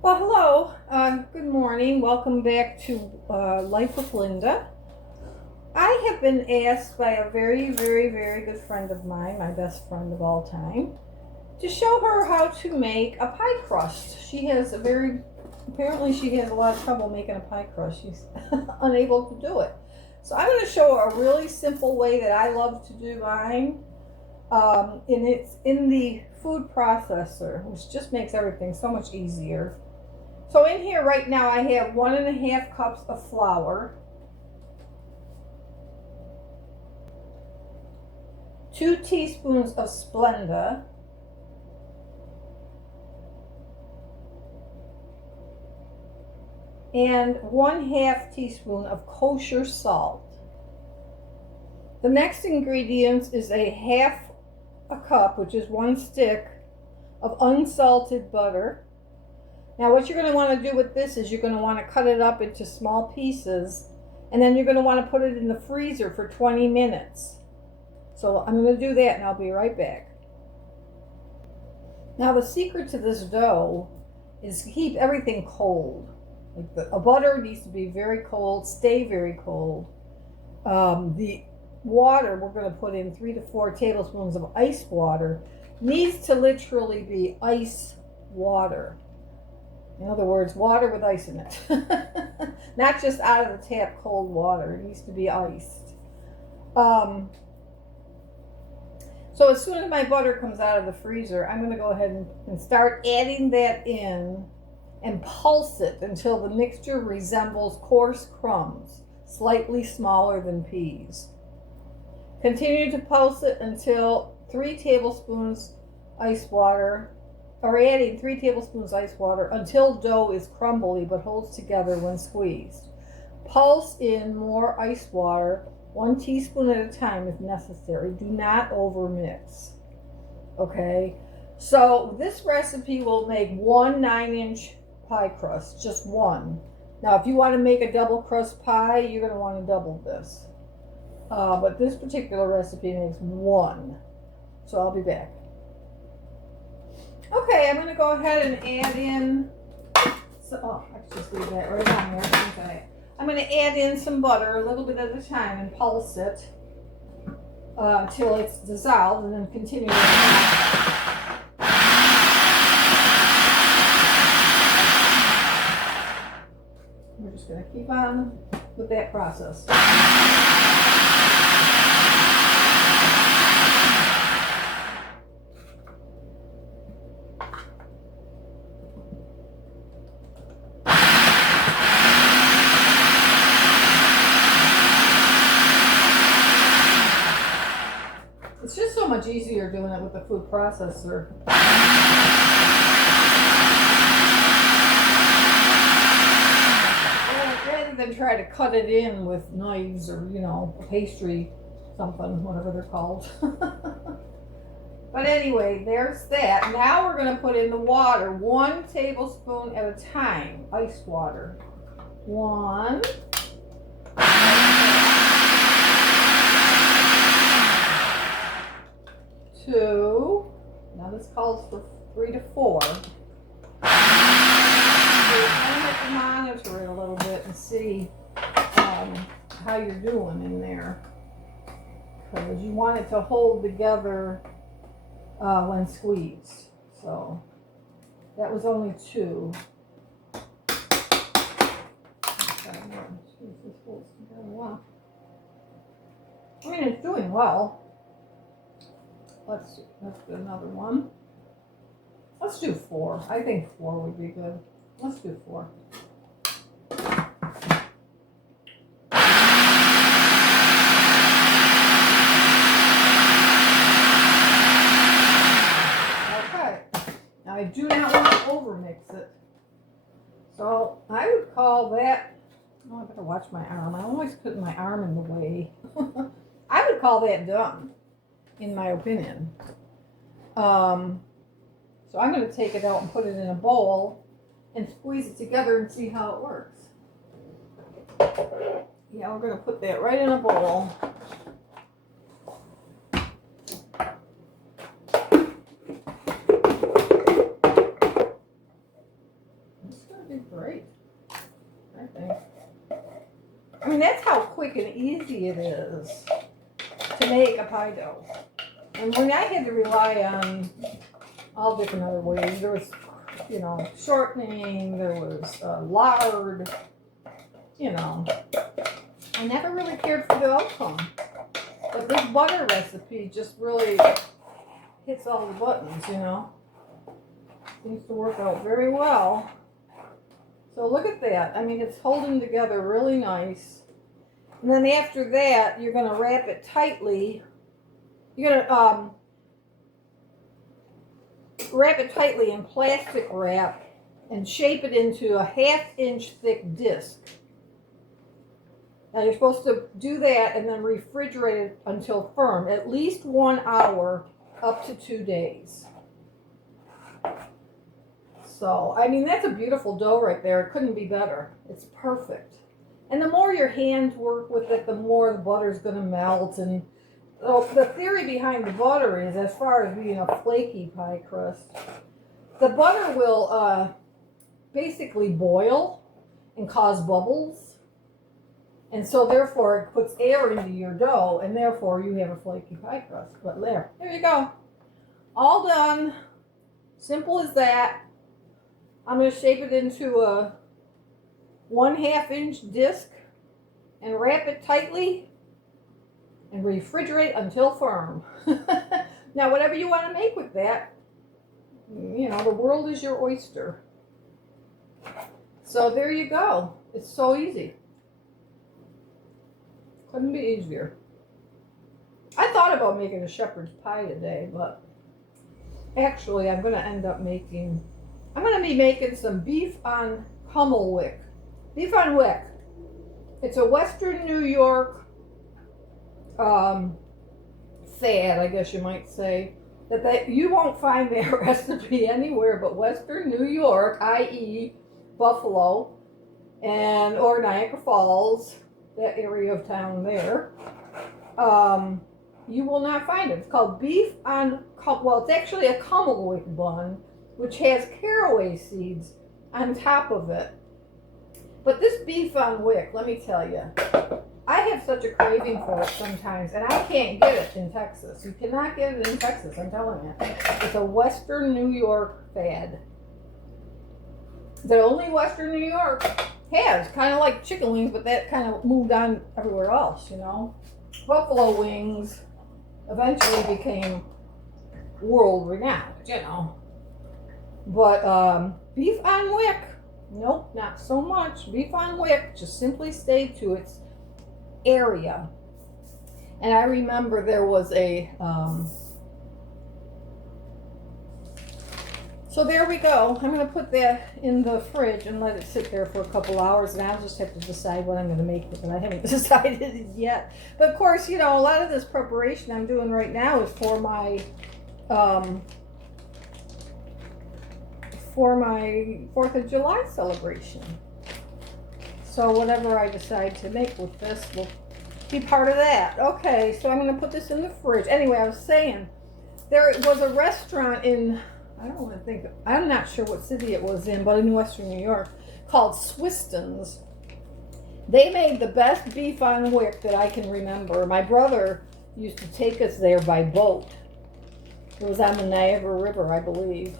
Well, hello. Good morning. Welcome back to Life with Linda. I have been asked by a very, very, very good friend of mine, my best friend of all time, to show her how to make a pie crust. Apparently she has a lot of trouble making a pie crust. She's unable to do it. So I'm going to show her a really simple way that I love to do mine. And it's in the food processor, which just makes everything so much easier. So in here right now I have 1.5 cups of flour, 2 teaspoons of Splenda, and 1/2 teaspoon of kosher salt. The next ingredients is a 1/2 cup, which is 1 stick, of unsalted butter. Now what you're going to want to do with this is you're going to want to cut it up into small pieces, and then you're going to want to put it in the freezer for 20 minutes. So I'm going to do that and I'll be right back. Now the secret to this dough is to keep everything cold. Like the butter needs to be very cold, stay very cold. The water, we're going to put in 3 to 4 tablespoons of ice water, needs to literally be ice water. In other words, water with ice in it. Not just out of the tap cold water. It needs to be iced. So as soon as my butter comes out of the freezer, I'm going to go ahead and start adding that in and pulse it until the mixture resembles coarse crumbs, slightly smaller than peas. Continue to pulse it until 3 tablespoons ice water, or adding 3 tablespoons ice water until dough is crumbly but holds together when squeezed. Pulse in more ice water, 1 teaspoon at a time if necessary. Do not overmix. Okay, so this recipe will make 1 9-inch pie crust, just one. Now if you want to make a double crust pie, you're going to want to double this. But this particular recipe makes 1. So I'll be back. Okay, I'm going to go ahead and add in, I just leave that right on there. Okay. I'm going to add in some butter, a little bit at a time, and pulse it until it's dissolved, and then continue. We're just going to keep on with that process. It's just so much easier doing it with the food processor. Rather than try to cut it in with knives or, pastry something, whatever they're called. But anyway, there's that. Now we're going to put in the water, 1 tablespoon at a time, ice water. 1. 2. Now this calls for 3 to 4. So you're going to have to monitor it a little bit and see how you're doing in there, because you want it to hold together when squeezed. So that was only 2. I mean, it's doing well. Let's do another one. Let's do 4. I think 4 would be good. Let's do 4. Okay. Now I do not want to overmix it. So I would call that, I better watch my arm. I'm always putting my arm in the way. I would call that done, in my opinion. So I'm going to take it out and put it in a bowl and squeeze it together and see how it works. Yeah, we're going to put that right in a bowl. great, I think. I mean, that's how quick and easy it is to make a pie dough. And when I had to rely on all different other ways, there was, you know, shortening, there was lard, you know. I never really cared for the outcome. But this butter recipe just really hits all the buttons, you know. Seems to work out very well. So look at that. I mean, it's holding together really nice. And then after that, you're going to wrap it tightly. You're going to wrap it tightly in plastic wrap and shape it into a 1/2 inch thick disc. Now you're supposed to do that and then refrigerate it until firm, at least 1 hour, up to 2 days. So, I mean, that's a beautiful dough right there. It couldn't be better. It's perfect. And the more your hands work with it, the more the butter's going to melt. And the theory behind the butter is, as far as being a flaky pie crust, the butter will basically boil and cause bubbles. And so, therefore, it puts air into your dough, and therefore, you have a flaky pie crust. But there you go. All done. Simple as that. I'm going to shape it into a 1/2 inch disc and wrap it tightly and refrigerate until firm. Now, whatever you want to make with that, you know, the world is your oyster. So there you go. It's so easy. Couldn't be easier. I thought about making a shepherd's pie today, but actually I'm going to end up making, I'm going to be making some beef on wick. Beef on wick. It's a Western New York fad, I guess you might say. That you won't find that recipe anywhere but Western New York, i.e. Buffalo or Niagara Falls, that area of town there. You will not find it. It's called beef on, well, it's actually a wick bun, which has caraway seeds on top of it. But this beef on wick, let me tell you, I have such a craving for it sometimes, and I can't get it in Texas. You cannot get it in Texas, I'm telling you. It's a Western New York fad that only Western New York has. Kind of like chicken wings, but that kind of moved on everywhere else, you know. Buffalo wings eventually became world renowned, you know. But beef on wick, nope, not so much. Beef on wick just simply stayed to its area. And I remember there was a so there we go. I'm going to put that in the fridge and let it sit there for a couple hours, and I'll just have to decide what I'm going to make with it. I haven't decided yet. But of course, you know, a lot of this preparation I'm doing right now is for my 4th of July celebration. So whatever I decide to make with this will be part of that. Okay, so I'm going to put this in the fridge. Anyway, I was saying, there was a restaurant in, I'm not sure what city it was in, but in Western New York, called Swiston's. They made the best beef on wick that I can remember. My brother used to take us there by boat. It was on the Niagara River, I believe.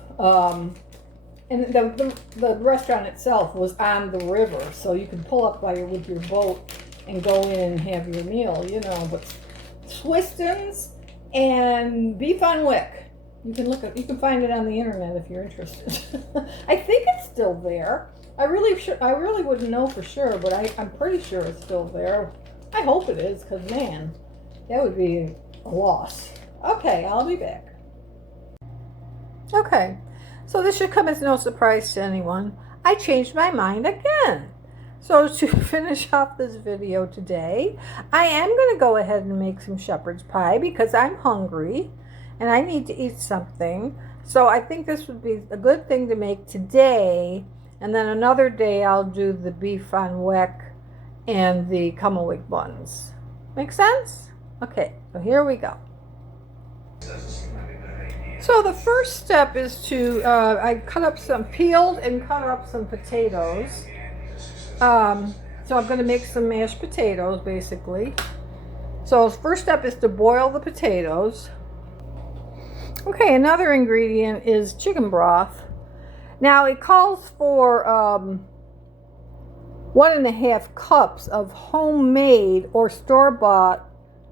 And the restaurant itself was on the river, so you could pull up with your boat and go in and have your meal, you know. But Swiston's and beef on wick. You can find it on the internet if you're interested. I think it's still there. I really wouldn't know for sure, but I'm pretty sure it's still there. I hope it is, because man, that would be a loss. Okay, I'll be back. Okay, so this should come as no surprise to anyone. I changed my mind again. So to finish off this video today, I am going to go ahead and make some shepherd's pie because I'm hungry and I need to eat something. So I think this would be a good thing to make today, and then another day I'll do the beef on wick and the wick buns. Make sense? Okay, so here we go. Doesn't seem like a good idea. So the first step is to, I peeled and cut up some potatoes. So I'm going to make some mashed potatoes, basically. So the first step is to boil the potatoes. Okay, another ingredient is chicken broth. Now it calls for 1.5 cups of homemade or store-bought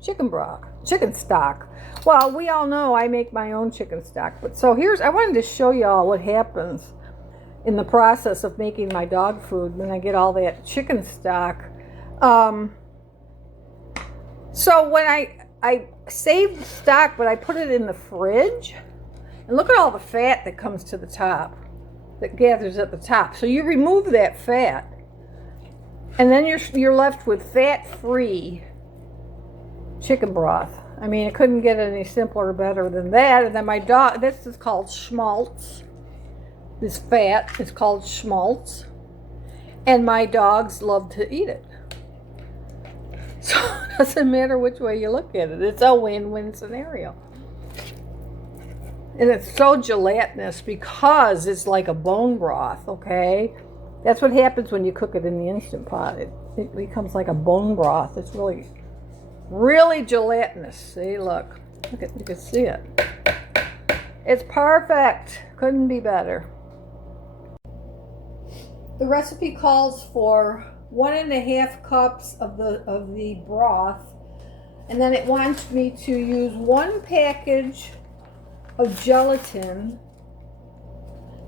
chicken broth, chicken stock. Well, we all know I make my own chicken stock, but so I wanted to show y'all what happens in the process of making my dog food when I get all that chicken stock. So when I saved the stock, but I put it in the fridge, and look at all the fat that comes to the top, that gathers at the top. So you remove that fat, and then you're left with fat-free chicken broth. I mean, it couldn't get any simpler or better than that. And then my dog, this is called schmaltz. This fat is called schmaltz. And my dogs love to eat it. So it doesn't matter which way you look at it. It's a win-win scenario. And it's so gelatinous because it's like a bone broth, okay? That's what happens when you cook it in the Instant Pot. It becomes like a bone broth. It's really gelatinous. See, look. You can see it. It's perfect. Couldn't be better. The recipe calls for 1.5 cups of the broth, and then it wants me to use 1 package of gelatin,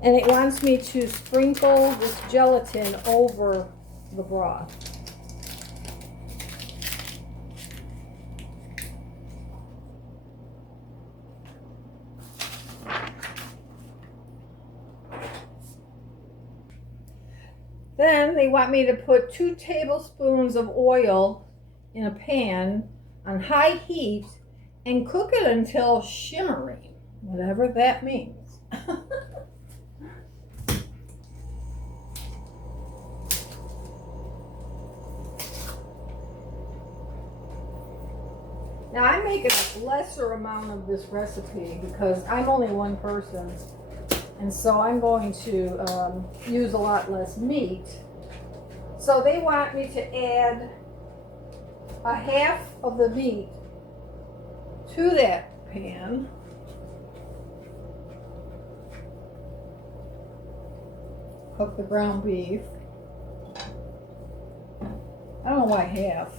and it wants me to sprinkle this gelatin over the broth. Then they want me to put 2 tablespoons of oil in a pan on high heat and cook it until shimmering, whatever that means. Now I'm making a lesser amount of this recipe because I'm only one person. And so I'm going to use a lot less meat. So they want me to add 1/2 of the meat to that pan. Cook the ground beef. I don't know why 1/2.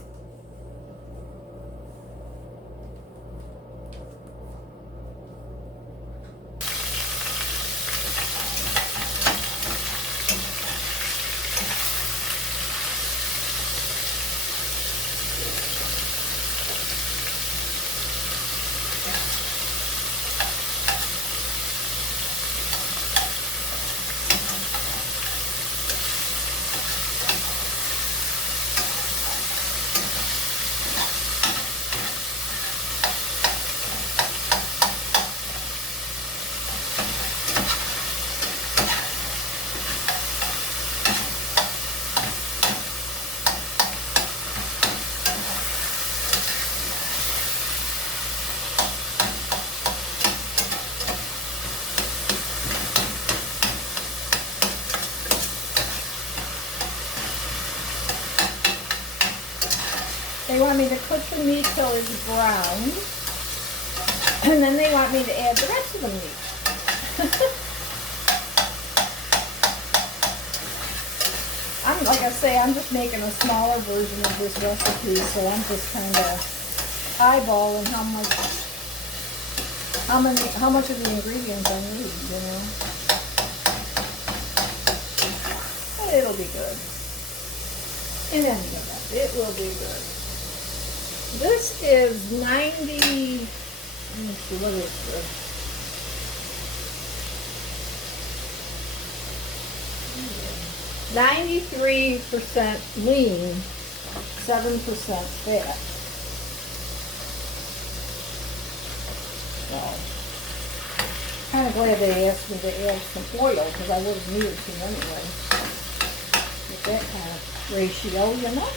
They want me to cook the meat till it's brown, and then they want me to add the rest of the meat. Like I say, I'm just making a smaller version of this recipe, so I'm just kind of eyeballing how much of the ingredients I need, you know. But it'll be good. In any event, it will be good. This is 90, let me see, what is this? %93% lean, 7% fat. So, kind of glad they asked me to add some oil because I would have needed to anyway. With that kind of ratio, you know.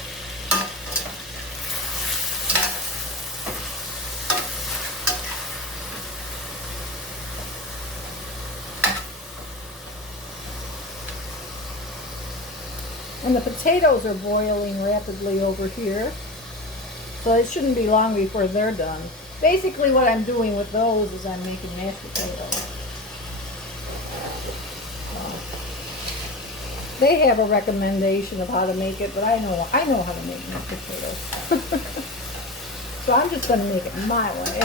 And the potatoes are boiling rapidly over here. So it shouldn't be long before they're done. Basically what I'm doing with those is I'm making mashed potatoes. They have a recommendation of how to make it, but I know how to make mashed potatoes. So I'm just going to make it my way.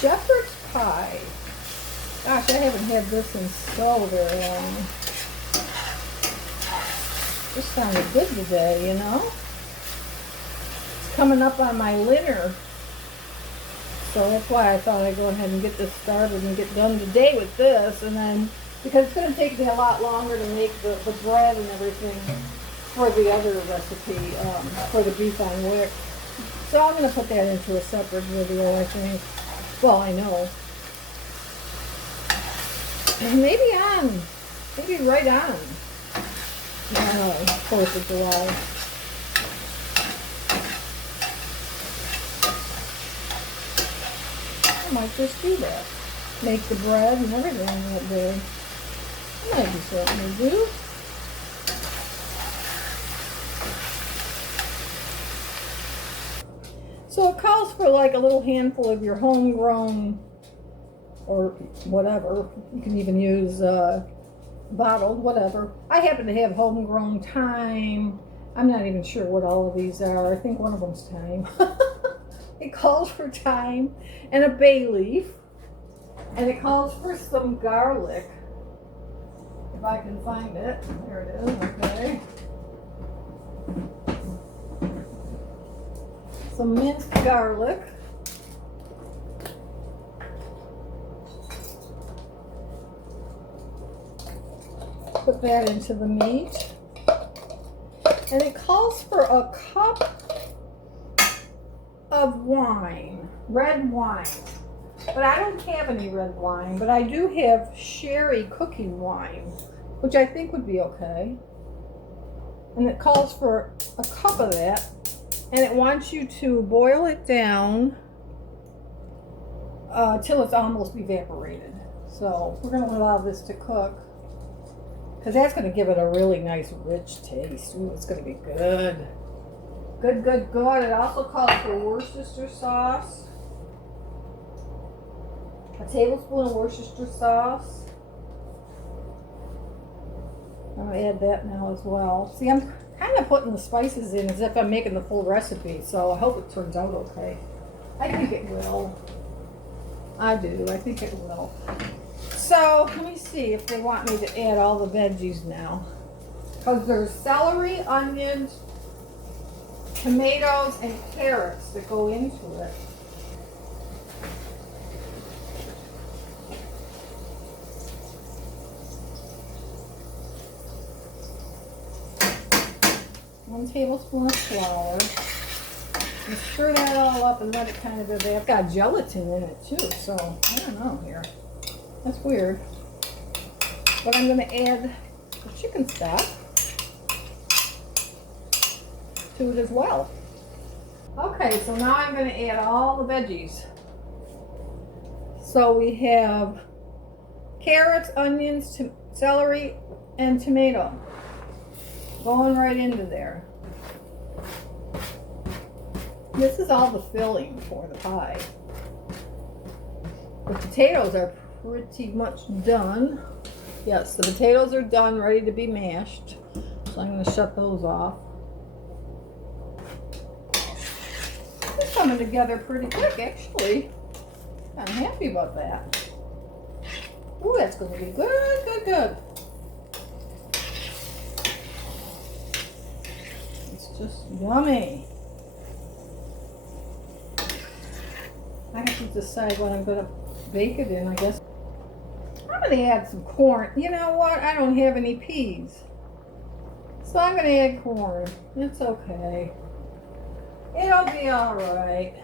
Shepherd's pie. Gosh, I haven't had this in so very long. This sounded good today, you know? It's coming up on my dinner. So that's why I thought I'd go ahead and get this started and get done today with this. And then, because it's going to take me a lot longer to make the bread and everything for the other recipe, for the beef on wick. So I'm going to put that into a separate video, I think. Well, I know. Maybe right on. 4th of July. I might just do that. Make the bread and everything that day. I might be something to do. So it calls for like a little handful of your homegrown, or whatever. You can even use bottled, whatever. I happen to have homegrown thyme. I'm not even sure what all of these are. I think one of them's thyme. It calls for thyme and a bay leaf. And it calls for some garlic. If I can find it. There it is, okay. Some minced garlic. Put that into the meat. And it calls for a cup of wine, red wine. But I don't have any red wine, but I do have sherry cooking wine, which I think would be okay. And it calls for a cup of that. And it wants you to boil it down till it's almost evaporated. So we're going to allow this to cook, because that's going to give it a really nice rich taste. Ooh, it's going to be good. Good, good, good. It also calls for Worcestershire sauce. A tablespoon of Worcestershire sauce. I'm going to add that now as well. See, I'm kind of putting the spices in as if I'm making the full recipe, so I hope it turns out okay. I think it will. I do. I think it will. So, let me see if they want me to add all the veggies now. Because there's celery, onions, tomatoes, and carrots that go into it. One tablespoon of flour. And stir that all up and let it kind of evaporate. I've got gelatin in it too, so I don't know here. That's weird. But I'm going to add the chicken stock to it as well. Okay, so now I'm going to add all the veggies. So we have carrots, onions, celery, and tomato. Going right into there. This is all the filling for the pie. The potatoes are pretty much done. Yes, the potatoes are done, ready to be mashed. So I'm going to shut those off. It's coming together pretty quick, actually. I'm happy about that. Ooh, that's going to be good, good, good. Just yummy. I have to decide what I'm going to bake it in, I guess. I'm going to add some corn. You know what? I don't have any peas. So I'm going to add corn. It's okay. It'll be alright.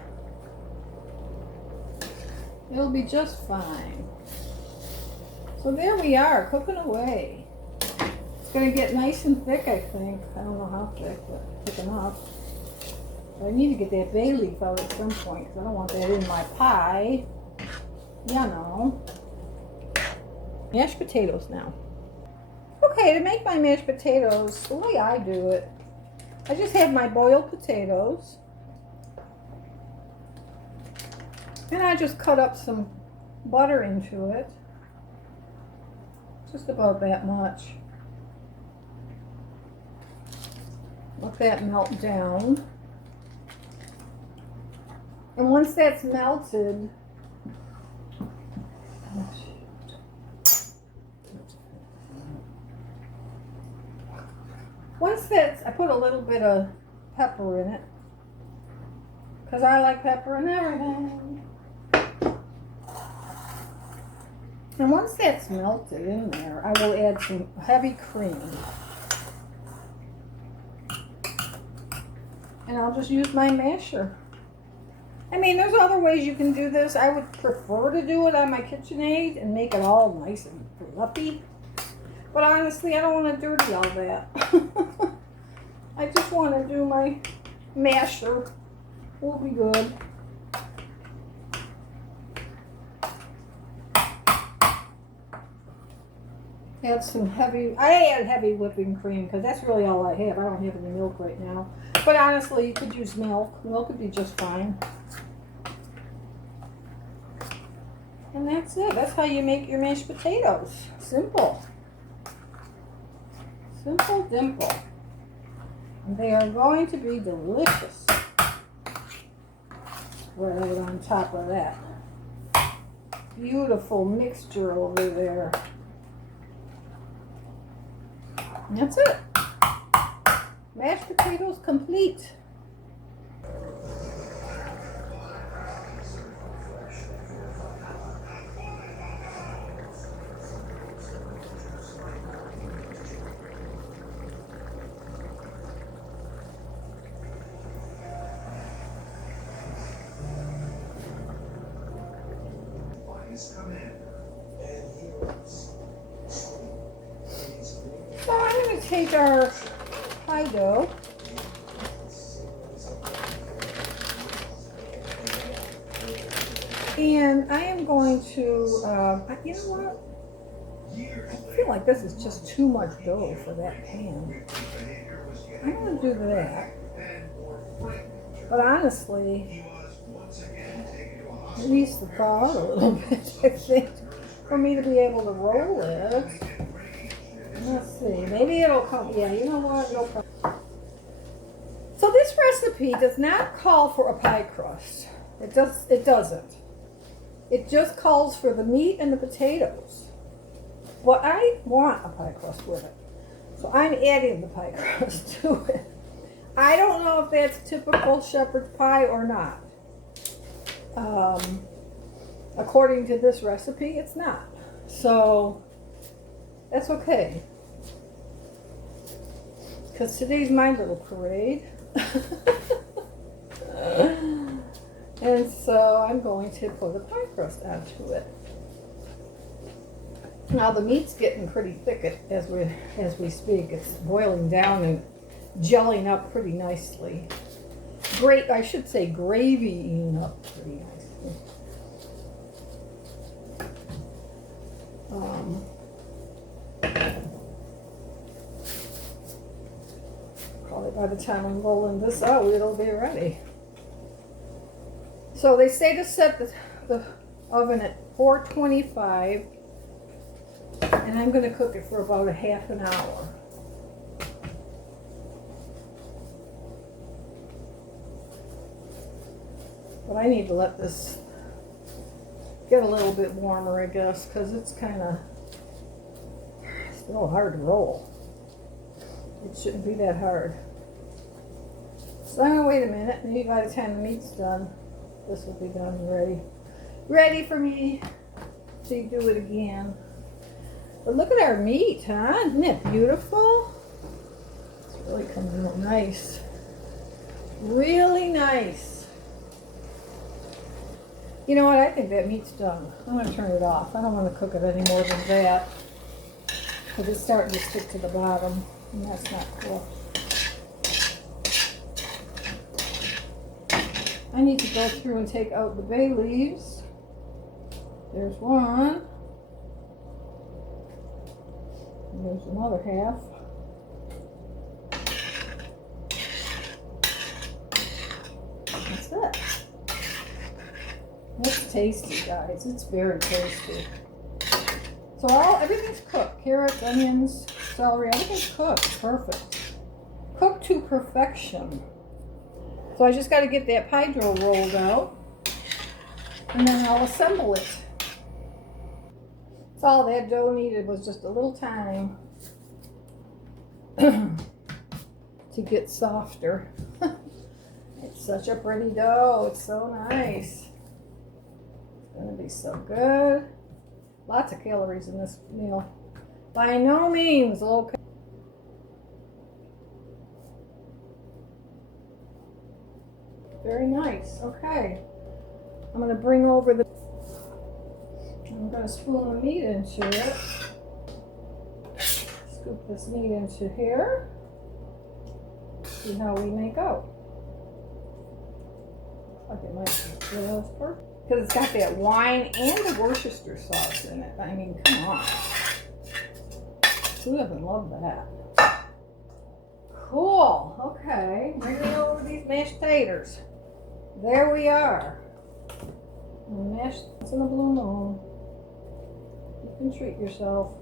It'll be just fine. So there we are, cooking away. gonna get nice and thick, I think. I don't know how thick, but thick enough. But I need to get that bay leaf out at some point because I don't want that in my pie. You know. Mashed potatoes now. Okay, to make my mashed potatoes, the way I do it, I just have my boiled potatoes. And I just cut up some butter into it. Just about that much. Let that melt down. And once that's melted, I put a little bit of pepper in it. Because I like pepper and everything. And once that's melted in there, I will add some heavy cream. And I'll just use my masher. I mean, there's other ways you can do this. I would prefer to do it on my KitchenAid and make it all nice and fluffy. But honestly, I don't want to dirty all that. I just want to do my masher. We'll be good. Add some heavy, I add heavy whipping cream because that's really all I have. I don't have any milk right now. But honestly, you could use milk. Milk would be just fine. And that's it. That's how you make your mashed potatoes. Simple. Simple dimple. And they are going to be delicious. Spread it on top of that beautiful mixture over there. And that's it. Mashed potatoes complete. So I'm going to take our pie dough and I am going to, you know what? I feel like this is just too much dough for that pan. I'm going to do that. But honestly, it needs to thaw out a little bit, I think, for me to be able to roll it. Let's see, maybe it'll come, yeah, you know what, no problem. So this recipe does not call for a pie crust. It doesn't. It just calls for the meat and the potatoes. Well, I want a pie crust with it. So I'm adding the pie crust to it. I don't know if that's typical shepherd's pie or not. According to this recipe, it's not. So that's okay. Because today's my little parade. And so I'm going to put a pie crust onto it. Now the meat's getting pretty thick as we speak. It's boiling down and gelling up pretty nicely. I should say gravying up pretty nicely. Probably by the time I'm rolling this out, it'll be ready. So they say to set the oven at 425, and I'm going to cook it for about a half an hour. But I need to let this get a little bit warmer, I guess, because it's kind of still hard to roll. It shouldn't be that hard. So I'm going to wait a minute. Maybe by the time the meat's done, this will be done and ready. Ready for me to do it again. But look at our meat, huh? Isn't it beautiful? It's really coming out nice. Really nice. You know what? I think that meat's done. I'm going to turn it off. I don't want to cook it any more than that. because it's starting to stick to the bottom, and that's not cool. I need to go through and take out the bay leaves. There's one. And there's another half. That's it. It's tasty, guys. It's very tasty. So everything's cooked. Carrots, onions, celery, everything's cooked. Perfect. Cooked to perfection. So I just got to get that pie dough rolled out, and then I'll assemble it. So all that dough needed was just a little time to get softer. It's such a pretty dough. It's so nice. It's going to be so good. Lots of calories in this meal. By no means low calorie. Very nice. Okay. I'm going to bring over the... I'm going to spoon the meat into it. Scoop this meat into here. See how we make out. Looks like it might be perfect. Because it's got that wine and the Worcester sauce in it. I mean, come on. Who doesn't love that? Cool. Okay. Bringing over these mashed taters. There we are. Mashed in the blue moon. You can treat yourself.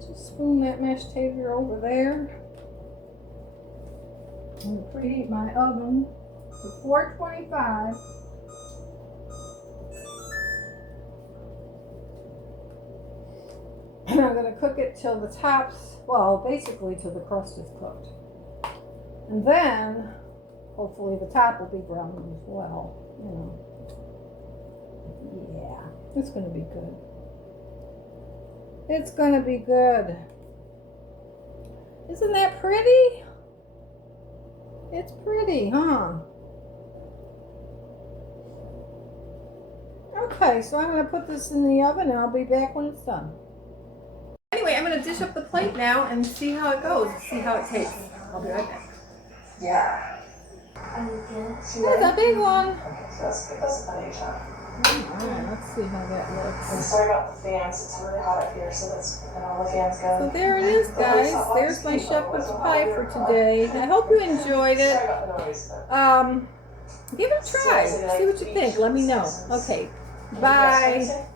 Just spoon that mashed tater over there. I'm going to preheat my oven to 425. And I'm going to cook it till the tops, well, basically till the crust is cooked. And then, hopefully the top will be browned as well, you know. Yeah, it's going to be good. It's going to be good. Isn't that pretty? It's pretty, huh? Okay, so I'm going to put this in the oven and I'll be back when it's done. Anyway, I'm going to dish up the plate now and see how it goes, see how it tastes. I'll be right back. Yeah. That's a big one. Okay, so that's a funny shot. Alright, let's see how that I'm looks. sorry about the fans, it's really hot up here, so that's and all the fans go. So there it is, guys. There's my shepherd's pie for today. I hope you enjoyed it. Sorry about the noise, but Give it a try. See what you think. Let me know. Okay. Bye.